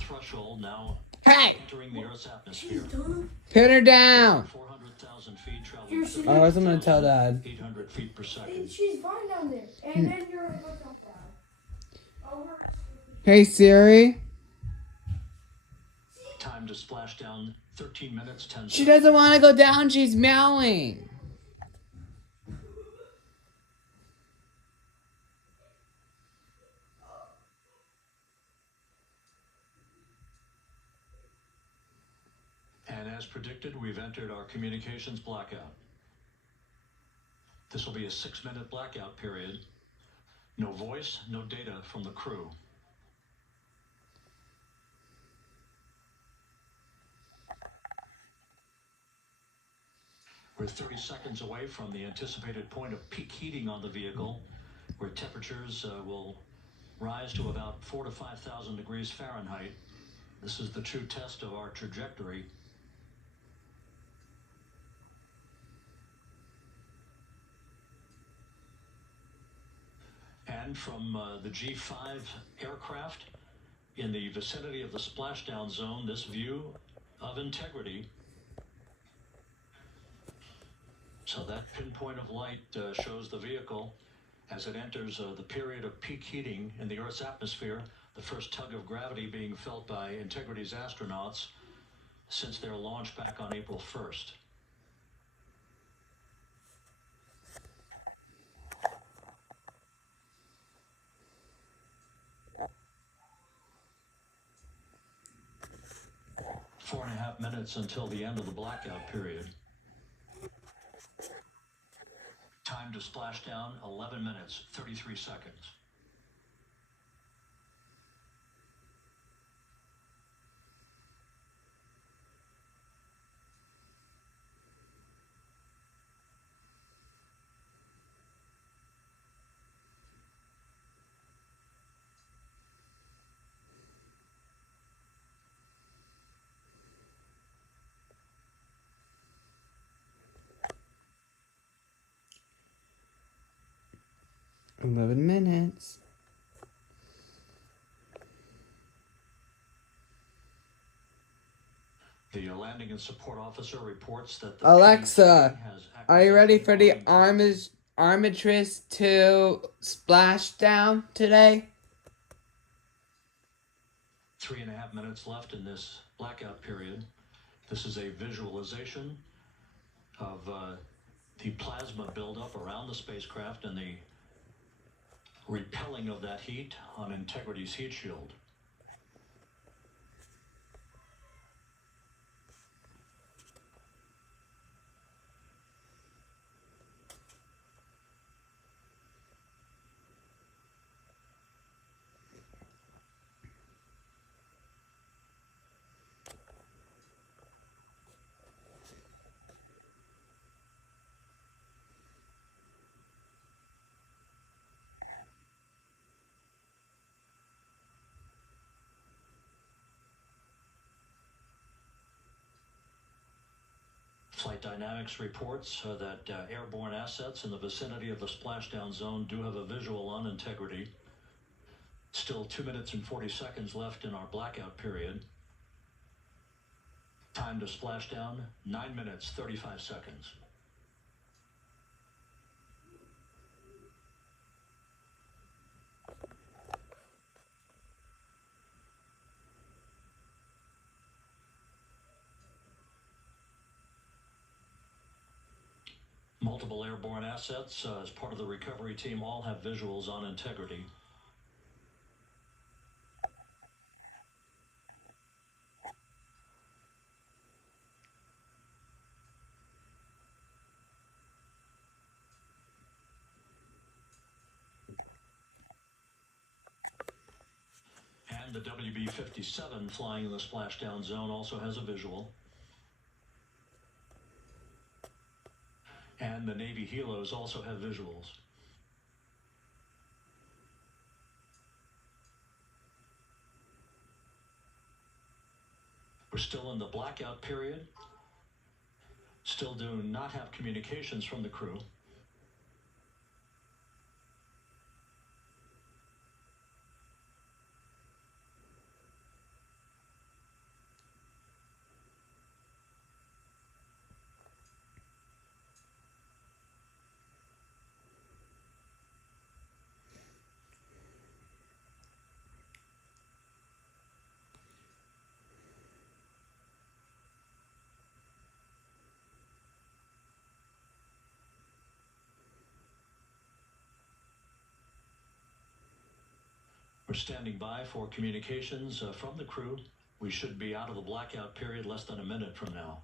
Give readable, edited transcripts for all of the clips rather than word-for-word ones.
threshold now Hey! entering the Earth's atmosphere. Put her down! 400,000 feet traveling I wasn't gonna tell Dad. 800 feet per second. She's fine down there. And then you're like, what's up, Dad? Hey Siri. Time to splash down 13 minutes, 10 seconds. She doesn't want to go down. She's meowing. And as predicted, we've entered our communications blackout. This will be a 6-minute blackout period. No voice, no data from the crew. We're 30 seconds away from the anticipated point of peak heating on the vehicle, where temperatures will rise to about 4,000 to 5,000 degrees Fahrenheit. This is the true test of our trajectory. And from the G5 aircraft in the vicinity of the splashdown zone, this view of integrity. So that pinpoint of light shows the vehicle as it enters the period of peak heating in the Earth's atmosphere, the first tug of gravity being felt by Integrity's astronauts since their launch back on April 1st. Four and a half minutes until the end of the blackout period. Time to splash down, 11 minutes, 33 seconds. Minutes. The landing and support officer reports that the Alexa, are you ready for the armistice to splash down today? 3.5 minutes left in this blackout period. This is a visualization of the plasma buildup around the spacecraft and the repelling of that heat on Integrity's heat shield. Flight Dynamics reports that airborne assets in the vicinity of the splashdown zone do have a visual on Integrity. Still 2 minutes and 40 seconds left in our blackout period. Time to splash down, 9 minutes, 35 seconds. Multiple airborne assets as part of the recovery team all have visuals on Integrity. And the WB-57 flying in the splashdown zone also has a visual. And the Navy helos also have visuals. We're still in the blackout period. Still do not have communications from the crew. We're standing by for communications from the crew. We should be out of the blackout period less than a minute from now.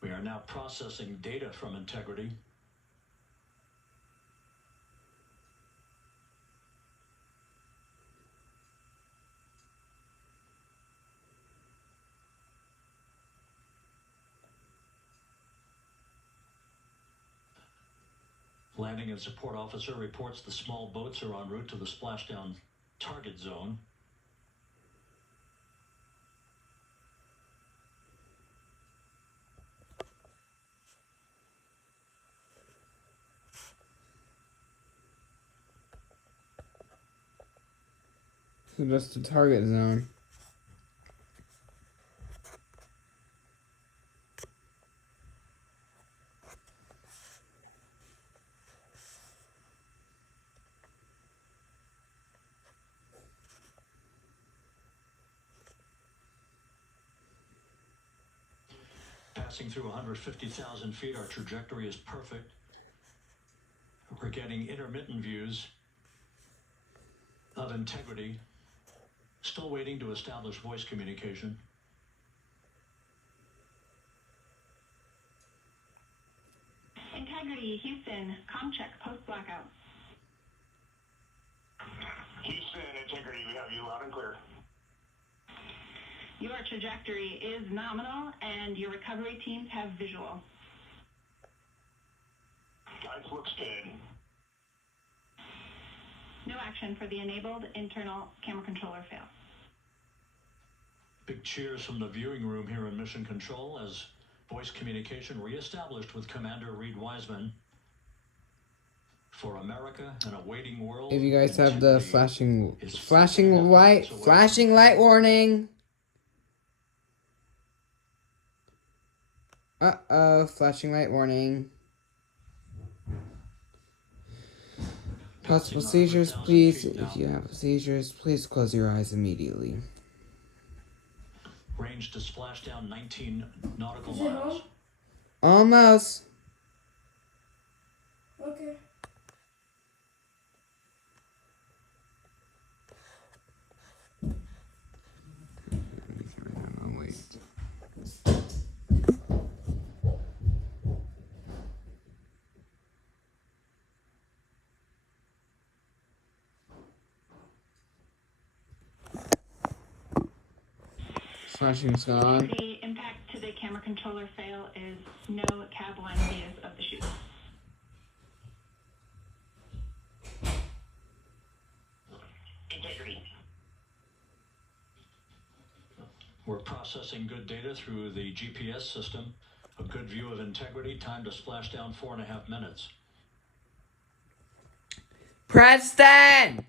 We are now processing data from integrity. Landing and support officer reports the small boats are en route to the splashdown target zone. So just the target zone. Passing through 150,000 feet, our trajectory is perfect. We're getting intermittent views of integrity. Still waiting to establish voice communication. Integrity, Houston, comm check post-blackout. Houston, Integrity, we have you loud and clear. Your trajectory is nominal, and your recovery teams have visual. Guys, looks good. No action for the enabled internal camera controller fail. Big cheers from the viewing room here in Mission Control as voice communication reestablished with Commander Reed Wiseman. For America, an awaiting world. If you guys have the Integrity flashing light warning. Flashing light warning. Possible seizures, please. If you have seizures, please close your eyes immediately. Range to splashdown 19 nautical Is it miles. home? Almost. Okay. Wait. Flashing's gone. The impact to the camera controller fail is no cab line views of the chute. Integrity. We're processing good data through the GPS system. A good view of integrity. Time to splashdown 4.5 minutes. Preston!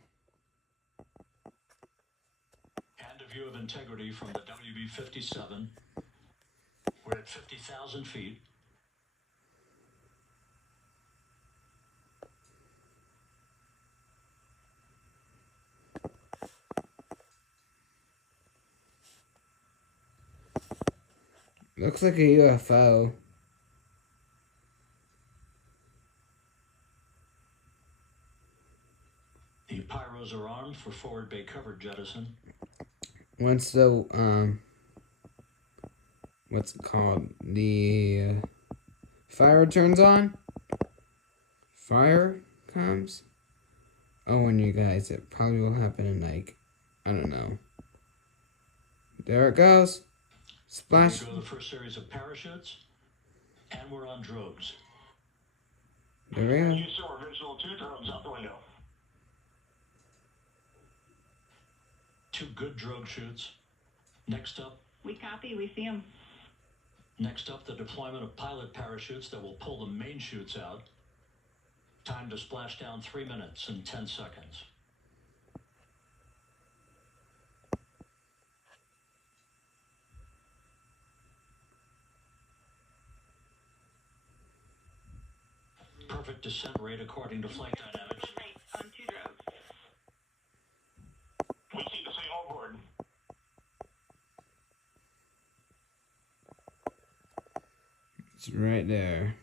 And a view of integrity from the WB-57. We're at 50,000 feet. Looks like a UFO. The pyros are armed for forward bay cover jettison. Once the what's it called? The fire turns on. Fire comes. Oh, and you guys, it probably will happen in like, I don't know. There it goes. Splash. We go the first series of parachutes, and we're on drogues. There we go. Houston, we're visual 2 drones out the window. 2 good drogue shoots. Next up, We copy, we see them. the deployment of pilot parachutes that will pull the main chutes out. Time to splash down 3 minutes and 10 seconds. perfect descent rate according to flight dynamics. Good rates on 2 drogues. We see the same on board. It's right there.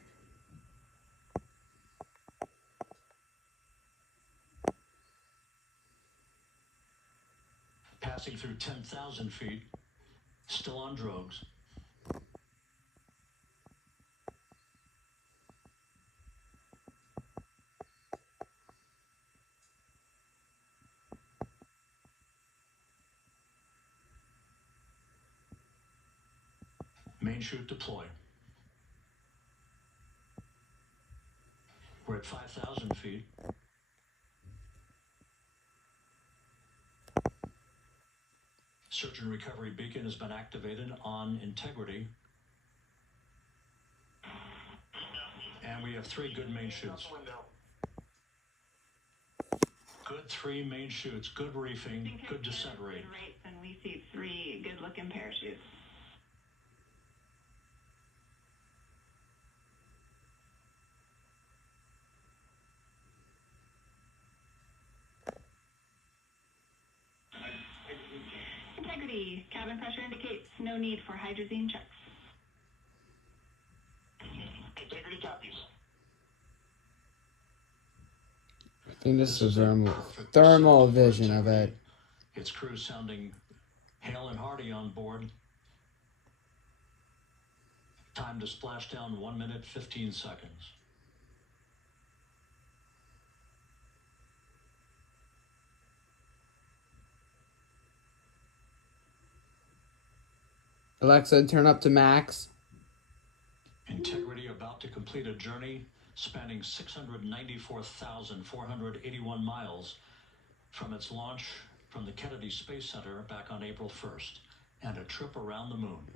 Passing through 10,000 feet, still on drogues. Main chute deploy. We're at 5,000 feet. Search and recovery beacon has been activated on integrity. And we have 3 good main chutes. Out the window. Good 3 main chutes, good reefing, good descent rate. Good rates, and we see 3 good-looking parachutes. Integrity. Cabin pressure indicates no need for hydrazine checks. Integrity copies. I think this is a a perfect thermal descent for vision of integrity. it. Its crew sounding hail and hearty on board. Time to splash down 1 minute, 15 seconds. Alexa, turn up to max. Integrity about to complete a journey spanning 694,481 miles from its launch from the Kennedy Space Center back on April 1st, and a trip around the moon.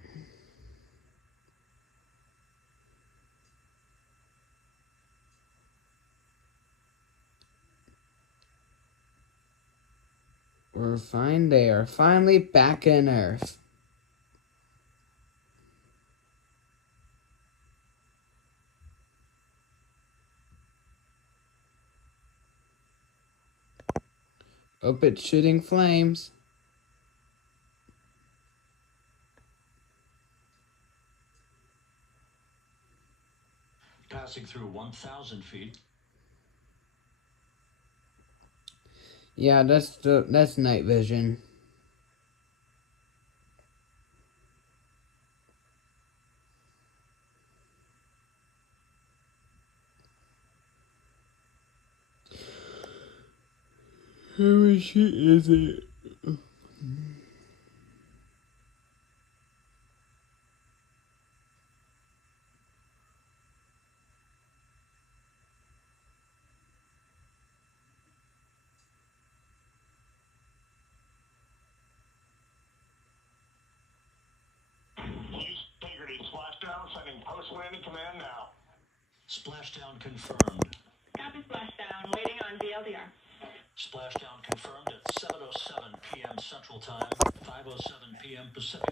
We're fine. They are finally back in Earth. Oh, it's shooting flames. Passing through 1,000 feet. Yeah, that's night vision. How much shit is it? Integrity splashdown, sending post-landing command now. Splashdown confirmed. Copy splashdown. Waiting on VLDR. Splashdown confirmed at 7:07 p.m. Central Time, 5:07 p.m. Pacific